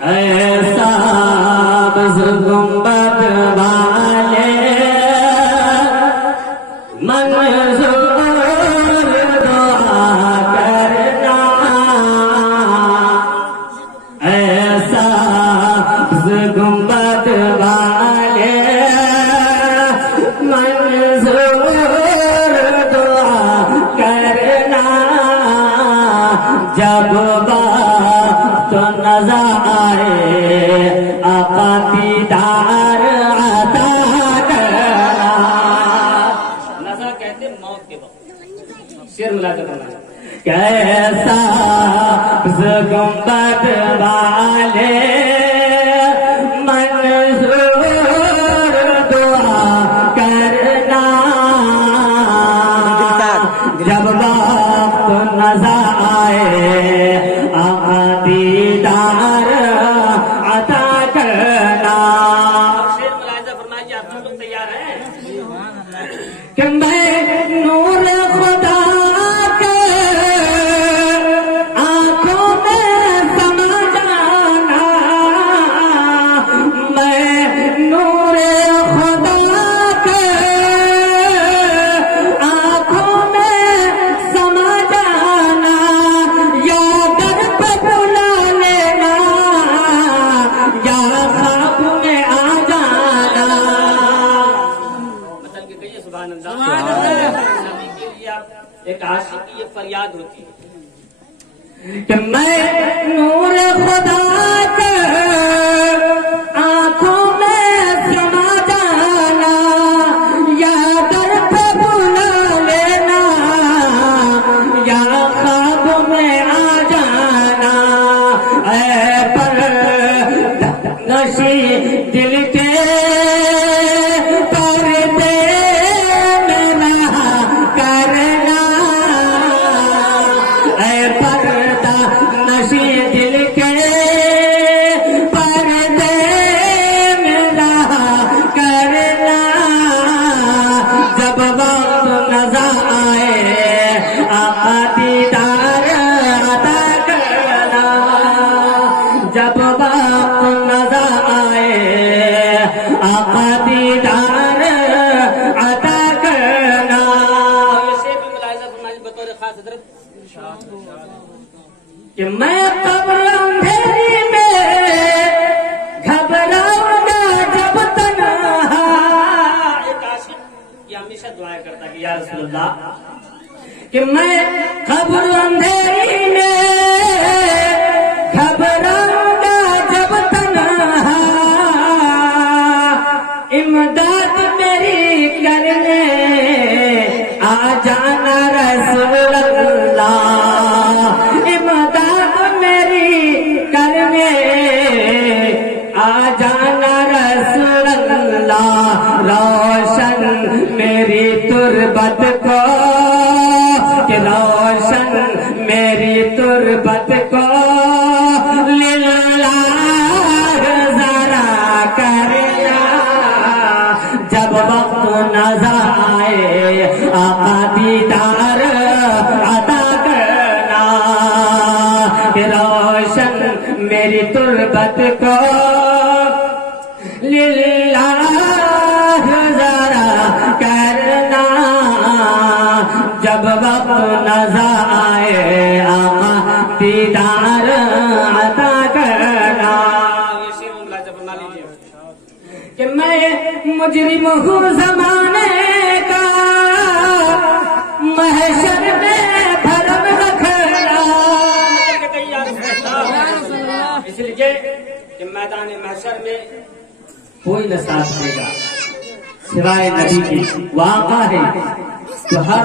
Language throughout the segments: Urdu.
ایسا گنبد والے منظور دعا کرنا، ایسا گنبد والے منظور دعا کرنا، جب وقت نظر آئے آقا دیدار عطا کرنا۔ نظر کہتے موت کے وقت، شعر ملاحظہ کرنا۔ کیسا گنبد والے منظور دعا کرنا، جب وقت نظر آئے آقا دیدار عطا کرنا۔ شعر ملاحظہ فرمائیے، آپ لوگ تیار ہیں کہ میں نور خدا کے آنکھوں میں سما جانا، میں نور خدا کے آنکھوں میں سما جانا، یا در پہ بلا لینا یا خواب میں آ جانا۔ مطلب کہ کہیے سبحان اللہ۔ نبی کے لیے آپ ایک عاشق کی یہ فریاد ہوتی ہے کہ میں نور خدا کے آنکھوں میں سما جانا، یا در پہ بلا لینا یا خواب میں آ جانا۔ اے پردنشی دل کے پردے میں رہا کرنا، اے پردنشی دل کے پردے میں رہا کرنا، جب وقت نظر آئے آقا دیدار عطا کرنا، جب وقت نظر آئے آقا دیدار عطا کرنا۔ اسے بھی ملاحظہ فرمائیے بطور خاص حضرت کہ میں قبر اندھیری میں گھبراؤں گا جب تنہا۔ ایک عاشق یہ ہمیشہ دعائیں کرتا کہ یا رسول اللہ کہ میں قبر اندھیری میں گھبراؤں گا جب تنہا، امداد میری کرنے آ جانا رسول اللہ، امداد میری کرنے آ جانا رسول اللہ، روشن میری تربت کو کہ روشن میری تربت کو للہ ذرا کرنا، جب وقت نظر آئے آقا دیدار عطا کرنا، کہ روشن میری تربت کو للہ ذرا کرنا، جب وقت نظر آئے آقا دیدار عطا کرنا۔ کہ میں مجرم ہوں زمانے کا، محشر میں بھرم رکھنا، اس لیے کہ میدان محشر میں کوئی نہ ساتھ دے گا سوائے نبی کی۔ واقع ہے تو ہر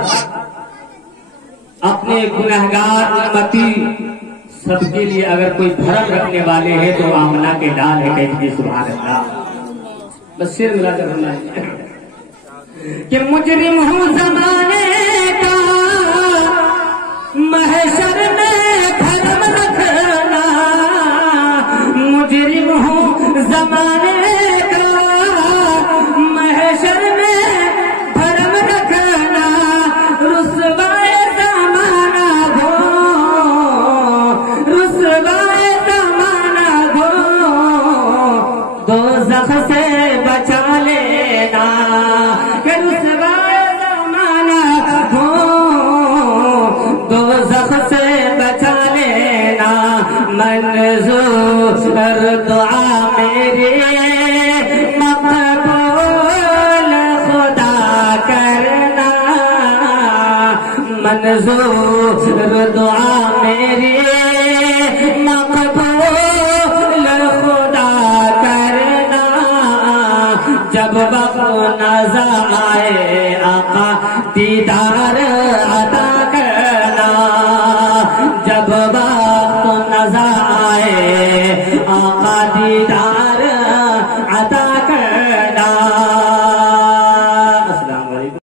اپنے گنہگار امتی سب کے لیے اگر کوئی بھرم رکھنے والے ہیں تو آمنہ کے ڈال ہے، کہتے سبحان اللہ۔ بس شعر ملاحظہ کرنا ہے کہ مجرم ہوں زمانے کا، محشر میں بھرم رکھنا، مجرم ہوں زمانے کا، محشر میں بھرم رکھنا، رسوائے زمانہ دو، رسوائے زمانہ دو، دوزخ سے بچا لینا کہ رسوائے زمانہ ہو، دوزخ سے بچا لینا، منظور دعا میری مقبول خدا کرنا، منظور دعا میری